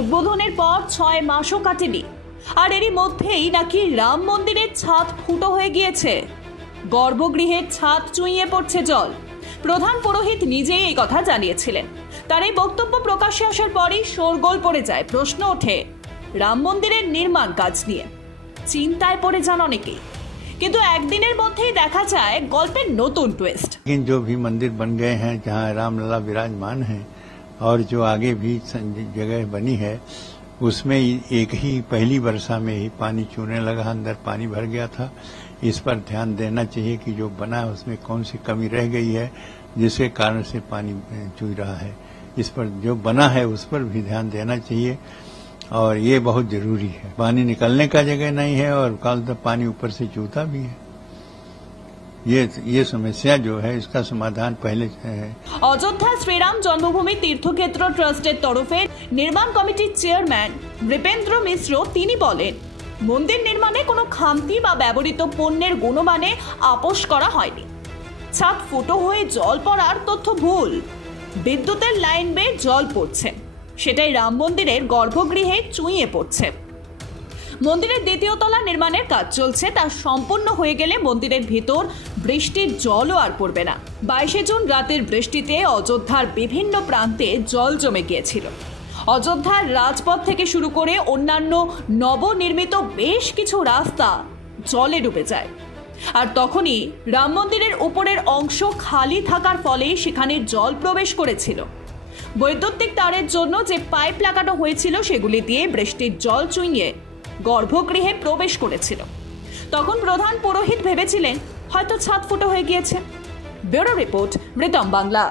উদ্বোধনের পর ছয় মাসও কাটেনি আর এরই মধ্যেই নাকি রাম মন্দিরের ছাদ ফুটো হয়ে গিয়েছে গর্ভগৃহের ছাদ চুইয়ে পড়ছে জল প্রধান পুরোহিত নিজেই এই কথা জানিয়েছিলেন তার এই বক্তব্য প্রকাশ্যে আসার পরই শোরগোল পড়ে যায় প্রশ্ন ওঠে রাম মন্দিরের নির্মাণ কাজ নিয়ে চিন্তায় পড়ে যান অনেকেই কিন্তু একদিনের মধ্যেই দেখা যায় গল্পের নতুন টুইস্ট लेकिन जो भी मंदिर बन गए हैं जहाँ रामलला विराजमान हैं और जो आगे भी जगह बनी है, उसमें एक ही पहली वर्षा में ही पानी चूने लगा, अंदर पानी भर गया था। इस पर ध्यान देना चाहिए कि जो बना है, उसमें कौन सी कमी रह गई है, जिसके कारण से पानी चूई रहा है। इस पर जो बना है, उस पर भी ध्यान देना चाहिए, और ये बहुत ज़रूरी है। पानी निकलने का जगह नहीं है, और काल तक पानी ऊपर से चूता भी है। ये ये समस्या जो है इसका समाधान पहले से है অযোধ্যা শ্রীরাম জন্মভূমি তীর্থক্ষেত্র ট্রাস্টের তরফে নির্মাণ কমিটির চেয়ারম্যান নৃপেন্দ্র মিশ্র তিনি বলেন মন্দির নির্মাণে কোনো খামতি বা ব্যবহৃত পণ্যের গুণমানে আপোষ করা হয়নি ছাদ ফুটো হয়ে জল পড়ার তথ্য ভুল বিদ্যুতের লাইন বেয়ে জল পড়ছে সেটাই রাম মন্দিরের গর্ভগৃহে চুইয়ে পড়ছে মন্দিরের দ্বিতীয় তলা নির্মাণের কাজ চলছে, তা সম্পূর্ণ হয়ে গেলে মন্দিরের ভেতর বৃষ্টির জলও আর পড়বে না। বাইশে জুন রাতের বৃষ্টিতে অযোধ্যার বিভিন্ন প্রান্তে জল জমে গিয়েছিল। অযোধ্যার রাজপথ থেকে শুরু করে অন্যান্য নবনির্মিত বেশ কিছু রাস্তা জলে ডুবে যায়। আর তখনই রাম মন্দিরের উপরের অংশ খালি থাকার ফলে সেখানে জল প্রবেশ করেছিল। বৈদ্যুতিক তারের জন্য যে পাইপ লাগানো হয়েছিল, সেগুলি দিয়ে বৃষ্টির জল চুইয়ে গর্ভগৃহে প্রবেশ করেছিল। তখন প্রধান পুরোহিত ভেবেছিলেন হয়তো ছাদ ফুটো হয়ে গিয়েছে। ব্যুরো রিপোর্ট মৃতম বাংলা।